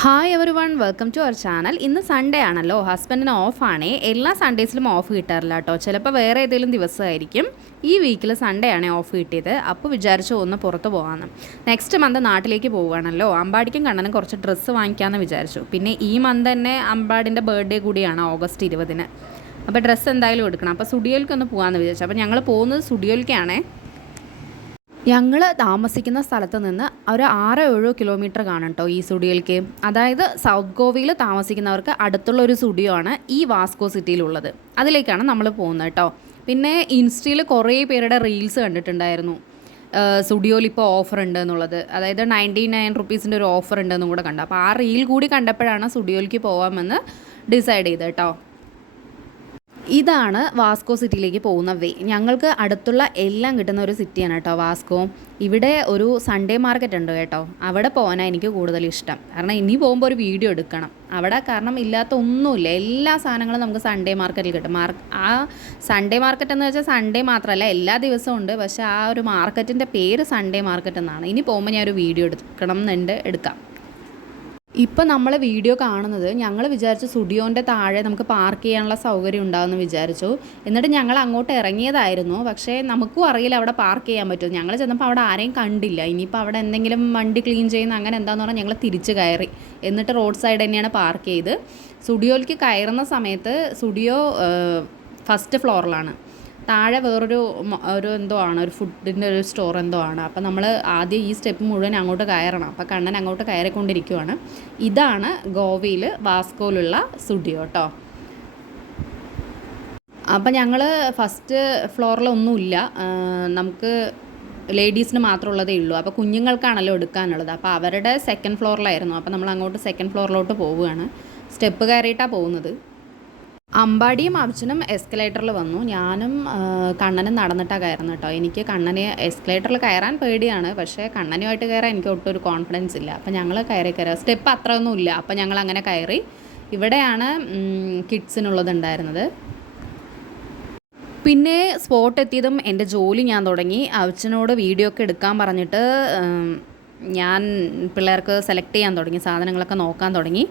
Hi everyone, welcome to our channel. ഇന്ന് Sunday ആണല്ലോ, ഹസ്ബൻഡിന് ഓഫാണേ. എല്ലാ സൺഡേസിലും ഓഫ് കിട്ടാറില്ല കേട്ടോ, ചിലപ്പോൾ വേറെ ഏതെങ്കിലും ദിവസമായിരിക്കും. ഈ വീക്കിൽ സൺഡേ ആണ് ഓഫ് കിട്ടിയത്. അപ്പോൾ വിചാരിച്ചു ഒന്ന് പുറത്ത് പോകാമെന്ന്. നെക്സ്റ്റ് മന്ത് നാട്ടിലേക്ക് പോവുകയാണല്ലോ, അമ്പാടിക്കും കണ്ണനും കുറച്ച് ഡ്രസ്സ് വാങ്ങിക്കാമെന്ന് വിചാരിച്ചു. പിന്നെ ഈ മന്ത് തന്നെ അമ്പാടിൻ്റെ ബർത്ത്ഡേ കൂടിയാണ്, ഓഗസ്റ്റ് 20. അപ്പോൾ ഡ്രസ്സ് എന്തായാലും എടുക്കണം. അപ്പോൾ സ്റ്റുഡിയോയിലേക്കൊന്ന് പോകാമെന്ന് വിചാരിച്ചു. അപ്പോൾ ഞങ്ങൾ പോകുന്നത് സ്റ്റുഡിയോയിലേക്കാണേ. ഞങ്ങൾ താമസിക്കുന്ന സ്ഥലത്ത് നിന്ന് ഒരു 6-7 കിലോമീറ്റർ കാണും കേട്ടോ ഈ സ്റ്റുഡിയോയിലേക്ക്. അതായത് സൗത്ത് ഗോവയിൽ താമസിക്കുന്നവർക്ക് അടുത്തുള്ള ഒരു സ്റ്റുഡിയോ ആണ് ഈ വാസ്കോ സിറ്റിയിലുള്ളത്. അതിലേക്കാണ് നമ്മൾ പോകുന്നത് കേട്ടോ. പിന്നെ ഇൻസ്റ്റയിൽ കുറേ പേരുടെ റീൽസ് കണ്ടിട്ടുണ്ടായിരുന്നു, സ്റ്റുഡിയോയിൽ ഇപ്പോൾ ഓഫർ ഉണ്ട് എന്നുള്ളത്. അതായത് 99 റുപ്പീസിൻ്റെ ഒരു ഓഫർ ഉണ്ടെന്നും കൂടെ കണ്ടു. അപ്പോൾ ആ റീൽ കൂടി കണ്ടപ്പോഴാണ് സ്റ്റുഡിയോയിലേക്ക് പോകാമെന്ന് ഡിസൈഡ് ചെയ്തത് കേട്ടോ. ഇതാണ് വാസ്കോ സിറ്റിയിലേക്ക് പോകുന്ന വേ. ഞങ്ങൾക്ക് അടുത്തുള്ള എല്ലാം കിട്ടുന്ന ഒരു സിറ്റിയാണ് കേട്ടോ വാസ്കോ. ഇവിടെ ഒരു സൺഡേ മാർക്കറ്റ് ഉണ്ട് കേട്ടോ, അവിടെ പോകാനാണ് എനിക്ക് കൂടുതൽ ഇഷ്ടം. കാരണം ഇനി പോകുമ്പോൾ ഒരു വീഡിയോ എടുക്കണം അവിടെ. കാരണം ഇല്ലാത്ത ഒന്നുമില്ല, എല്ലാ സാധനങ്ങളും നമുക്ക് സൺഡേ മാർക്കറ്റിൽ കിട്ടും. ആ സൺഡേ മാർക്കറ്റ് എന്ന് വെച്ചാൽ സൺഡേ മാത്രമല്ല, എല്ലാ ദിവസവും ഉണ്ട്. പക്ഷേ ആ ഒരു മാർക്കറ്റിൻ്റെ പേര് സൺഡേ മാർക്കറ്റ് എന്നാണ്. ഇനി പോകുമ്പോൾ ഞാൻ ഒരു വീഡിയോ എടുക്കണം എന്നുണ്ട്, എടുക്കാം. ഇപ്പം നമ്മൾ വീഡിയോ കാണുന്നത് ഞങ്ങൾ വിചാരിച്ചു സ്റ്റുഡിയോൻ്റെ താഴെ നമുക്ക് പാർക്ക് ചെയ്യാനുള്ള സൗകര്യം ഉണ്ടാകുമെന്ന് വിചാരിച്ചു. എന്നിട്ട് ഞങ്ങൾ അങ്ങോട്ട് ഇറങ്ങിയതായിരുന്നു. പക്ഷേ നമുക്കും അറിയില്ല അവിടെ പാർക്ക് ചെയ്യാൻ പറ്റും. ഞങ്ങൾ ചെന്നപ്പോൾ അവിടെ ആരെയും കണ്ടില്ല. ഇനിയിപ്പോൾ അവിടെ എന്തെങ്കിലും വണ്ടി ക്ലീൻ ചെയ്യുന്ന അങ്ങനെ എന്താണെന്ന് പറഞ്ഞാൽ ഞങ്ങൾ തിരിച്ച് കയറി. എന്നിട്ട് റോഡ് സൈഡ് തന്നെയാണ് പാർക്ക് ചെയ്ത്. സ്റ്റുഡിയോയിലേക്ക് കയറുന്ന സമയത്ത് സ്റ്റുഡിയോ ഫസ്റ്റ് ഫ്ലോറിലാണ്. താഴെ വേറൊരു എന്തോ ആണ്, ഒരു ഫുഡിൻ്റെ ഒരു സ്റ്റോർ എന്തോ ആണ്. അപ്പോൾ നമ്മൾ ആദ്യം ഈ സ്റ്റെപ്പ് മുഴുവൻ അങ്ങോട്ട് കയറണം. അപ്പോൾ കണ്ണൻ അങ്ങോട്ട് കയറിക്കൊണ്ടിരിക്കുവാണ്. ഇതാണ് ഗോവയിൽ വാസ്കോയിലുള്ള സ്റ്റുഡിയോ കേട്ടോ. അപ്പോൾ ഞങ്ങൾ ഫസ്റ്റ് ഫ്ലോറിലൊന്നുമില്ല, നമുക്ക് ലേഡീസിന് മാത്രമുള്ളതേ ഉള്ളൂ. അപ്പോൾ കുഞ്ഞുങ്ങൾക്കാണല്ലോ എടുക്കാനുള്ളത്. അപ്പോൾ അവരുടെ സെക്കൻഡ് ഫ്ലോറിലായിരുന്നു. അപ്പോൾ നമ്മൾ അങ്ങോട്ട് സെക്കൻഡ് ഫ്ലോറിലോട്ട് പോവുകയാണ്. സ്റ്റെപ്പ് കയറിയിട്ടാണ് പോകുന്നത്. അമ്പാടിയും അർച്ചനും എസ്കലേറ്ററിൽ വന്നു. ഞാനും കണ്ണനും നടന്നിട്ടാണ് കയറുന്നത് കേട്ടോ. എനിക്ക് കണ്ണനെ എസ്കലേറ്ററിൽ കയറാൻ പേടിയാണ്, പക്ഷേ കണ്ണനുമായിട്ട് കയറാൻ എനിക്ക് ഒട്ടും ഒരു കോൺഫിഡൻസ് ഇല്ല. അപ്പോൾ ഞങ്ങൾ കയറി സ്റ്റെപ്പ് അത്രയൊന്നും ഇല്ല. അപ്പോൾ ഞങ്ങൾ അങ്ങനെ കയറി. ഇവിടെയാണ് കിഡ്സിനുള്ളതുണ്ടായിരുന്നത്. പിന്നെ സ്പോട്ട് എത്തിയതും എൻ്റെ ജോലി ഞാൻ തുടങ്ങി. അച്ഛനോട് വീഡിയോ ഒക്കെ എടുക്കാൻ പറഞ്ഞിട്ട് ഞാൻ പിള്ളേർക്ക് സെലക്ട് ചെയ്യാൻ തുടങ്ങി, സാധനങ്ങളൊക്കെ നോക്കാൻ തുടങ്ങി.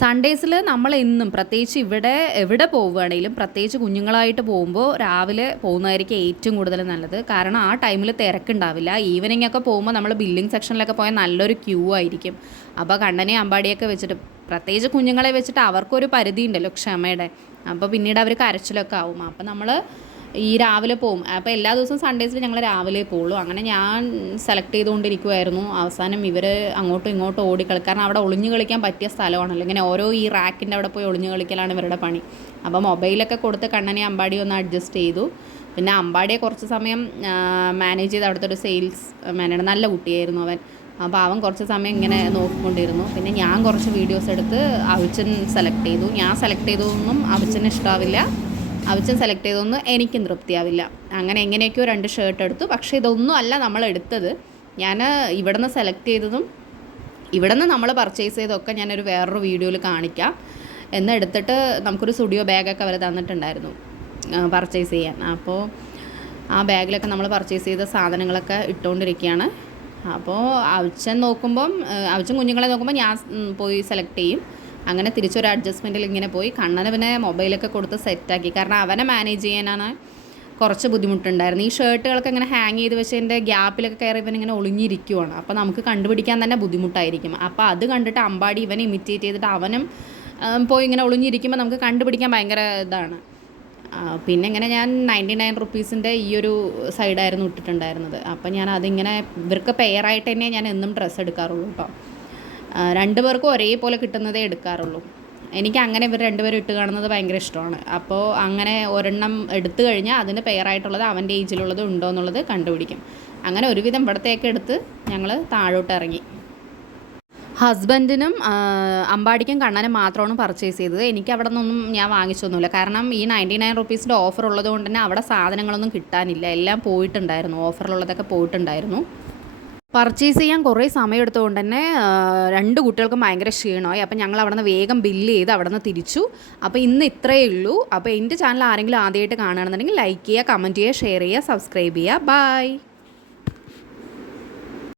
സൺഡേസിൽ നമ്മൾ എന്നും പ്രത്യേകിച്ച് എവിടെ പോവുകയാണെങ്കിലും, പ്രത്യേകിച്ച് കുഞ്ഞുങ്ങളായിട്ട് പോകുമ്പോൾ രാവിലെ പോകുന്നതായിരിക്കും ഏറ്റവും കൂടുതൽ നല്ലത്. കാരണം ആ ടൈമിൽ തിരക്കുണ്ടാവില്ല. ഈവനിങ് ഒക്കെ പോകുമ്പോൾ നമ്മൾ ബില്ലിംഗ് സെക്ഷനിലൊക്കെ പോയാൽ നല്ലൊരു ക്യൂ ആയിരിക്കും. അപ്പോൾ കണ്ണനെ അമ്പാടിയൊക്കെ വെച്ചിട്ട്, പ്രത്യേകിച്ച് കുഞ്ഞുങ്ങളെ വെച്ചിട്ട് അവർക്കൊരു പരിധി ഉണ്ടല്ലോ ക്ഷമയുടെ. അപ്പോൾ പിന്നീട് അവർ കരച്ചിലൊക്കെ ആവും. അപ്പോൾ നമ്മൾ ഈ രാവിലെ പോവും. അപ്പോൾ എല്ലാ ദിവസവും സൺഡേസിൽ ഞങ്ങൾ രാവിലെ പോകുള്ളൂ. അങ്ങനെ ഞാൻ സെലക്ട് ചെയ്തുകൊണ്ടിരിക്കുമായിരുന്നു. അവസാനം ഇവർ അങ്ങോട്ടും ഇങ്ങോട്ടും ഓടിക്കളി, കാരണം അവിടെ ഒളിഞ്ഞു കളിക്കാൻ പറ്റിയ സ്ഥലമാണല്ലോ. ഇങ്ങനെ ഓരോ ഈ റാക്കിൻ്റെ അവിടെ പോയി ഒളിഞ്ഞു കളിക്കലാണ് ഇവരുടെ പണി. അപ്പോൾ മൊബൈലൊക്കെ കൊടുത്ത് കണ്ണനെ അമ്പാടി ഒന്ന് അഡ്ജസ്റ്റ് ചെയ്തു. പിന്നെ അമ്പാടിയെ കുറച്ച് സമയം മാനേജ് ചെയ്ത് അവിടുത്തെ ഒരു സെയിൽസ് മാനേജർ, നല്ല കുട്ടിയായിരുന്നു അവൻ. അപ്പോൾ അവൻ കുറച്ച് സമയം ഇങ്ങനെ നോക്കിക്കൊണ്ടിരുന്നു. പിന്നെ ഞാൻ കുറച്ച് വീഡിയോസ് എടുത്ത് അവിച്ചൻ സെലക്ട് ചെയ്തു. ഞാൻ സെലക്ട് ചെയ്തതൊന്നും അവിച്ചന് ഇഷ്ടമാവില്ല, അവിച്ചൻ സെലക്ട് ചെയ്തൊന്നും എനിക്കും തൃപ്തിയാവില്ല. അങ്ങനെ എങ്ങനെയൊക്കെയോ 2 ഷർട്ട് എടുത്തു. പക്ഷേ ഇതൊന്നും അല്ല നമ്മൾ എടുത്തത്. ഞാൻ ഇവിടെ നിന്ന് സെലക്ട് ചെയ്തതും ഇവിടെ നിന്ന് നമ്മൾ പർച്ചേസ് ചെയ്തതൊക്കെ ഞാനൊരു വേറൊരു വീഡിയോയിൽ കാണിക്കാം. എന്നെടുത്തിട്ട് നമുക്കൊരു സ്റ്റുഡിയോ ബാഗൊക്കെ അവർ തന്നിട്ടുണ്ടായിരുന്നു പർച്ചേസ് ചെയ്യാൻ. അപ്പോൾ ആ ബാഗിലൊക്കെ നമ്മൾ പർച്ചേസ് ചെയ്ത സാധനങ്ങളൊക്കെ ഇട്ടുകൊണ്ടിരിക്കുകയാണ്. അപ്പോൾ അവിച്ചൻ കുഞ്ഞുങ്ങളെ നോക്കുമ്പോൾ ഞാൻ പോയി സെലക്ട് ചെയ്യും. അങ്ങനെ തിരിച്ചൊരു അഡ്ജസ്റ്റ്മെൻറ്റിൽ ഇങ്ങനെ പോയി. കണ്ണന് പിന്നെ മൊബൈലൊക്കെ കൊടുത്ത് സെറ്റാക്കി. കാരണം അവനെ മാനേജ് ചെയ്യാനാണ് കുറച്ച് ബുദ്ധിമുട്ടുണ്ടായിരുന്നു. ഈ ഷർട്ടുകളൊക്കെ ഇങ്ങനെ ഹാങ് ചെയ്ത് വെച്ച് എൻ്റെ ഗ്യാപ്പിലൊക്കെ കയറി ഇവനിങ്ങനെ ഒളിഞ്ഞിരിക്കുവാണ്. അപ്പോൾ നമുക്ക് കണ്ടുപിടിക്കാൻ തന്നെ ബുദ്ധിമുട്ടായിരിക്കും. അപ്പോൾ അത് കണ്ടിട്ട് അമ്പാടി ഇവനെ ഇമിറ്റേറ്റ് ചെയ്തിട്ട് അവനും പോയി ഇങ്ങനെ ഒളിഞ്ഞിരിക്കുമ്പോൾ നമുക്ക് കണ്ടുപിടിക്കാൻ ഭയങ്കര ഇതാണ്. പിന്നെ ഇങ്ങനെ ഞാൻ 99 റുപ്പീസിൻ്റെ ഈ ഒരു സൈഡായിരുന്നു ഇട്ടിട്ടുണ്ടായിരുന്നത്. അപ്പോൾ ഞാൻ അതിങ്ങനെ ഇവർക്ക് പെയറായിട്ട് തന്നെ ഞാൻ എന്നും ഡ്രസ്സ് എടുക്കാറുള്ളൂ കേട്ടോ. 2 പേർക്കും ഒരേപോലെ കിട്ടുന്നതേ എടുക്കാറുള്ളൂ. എനിക്ക് അങ്ങനെ ഇവർ 2 പേരും ഇട്ട് കാണുന്നത് ഭയങ്കര ഇഷ്ടമാണ്. അപ്പോൾ അങ്ങനെ ഒരെണ്ണം എടുത്തു കഴിഞ്ഞാൽ അതിന് പെയറായിട്ടുള്ളത് അവൻ്റെ ഏജിലുള്ളത് ഉണ്ടോ എന്നുള്ളത് കണ്ടുപിടിക്കും. അങ്ങനെ ഒരുവിധം ഇവിടത്തേക്ക് എടുത്ത് ഞങ്ങൾ താഴോട്ട് ഇറങ്ങി. ഹസ്ബൻഡിനും അമ്പാടിക്കും കണ്ണനും മാത്രമാണ് പർച്ചേസ് ചെയ്തത്. എനിക്ക് അവിടെ നിന്നൊന്നും ഞാൻ വാങ്ങിച്ചൊന്നുമില്ല. കാരണം ഈ 99 റുപ്പീസിൻ്റെ ഓഫർ ഉള്ളത് കൊണ്ട് തന്നെ അവിടെ സാധനങ്ങളൊന്നും കിട്ടാനില്ല. എല്ലാം പോയിട്ടുണ്ടായിരുന്നു, ഓഫറിലുള്ളതൊക്കെ പോയിട്ടുണ്ടായിരുന്നു. പർച്ചേസ് ചെയ്യാൻ കുറേ സമയം എടുത്തുകൊണ്ട് തന്നെ 2 കുട്ടികൾക്കും ഭയങ്കര ക്ഷീണമായി. അപ്പോൾ ഞങ്ങൾ അവിടെ നിന്ന് വേഗം ബില്ല് ചെയ്ത് അവിടെ നിന്ന് തിരിച്ചു. അപ്പോൾ ഇന്ന് ഇത്രയേ ഉള്ളൂ. അപ്പോൾ എൻ്റെ ചാനൽ ആരെങ്കിലും ആദ്യമായിട്ട് കാണുകയാണെന്നുണ്ടെങ്കിൽ ലൈക്ക് ചെയ്യുക, കമൻറ്റ് ചെയ്യുക, ഷെയർ ചെയ്യുക, സബ്സ്ക്രൈബ് ചെയ്യുക. ബൈ.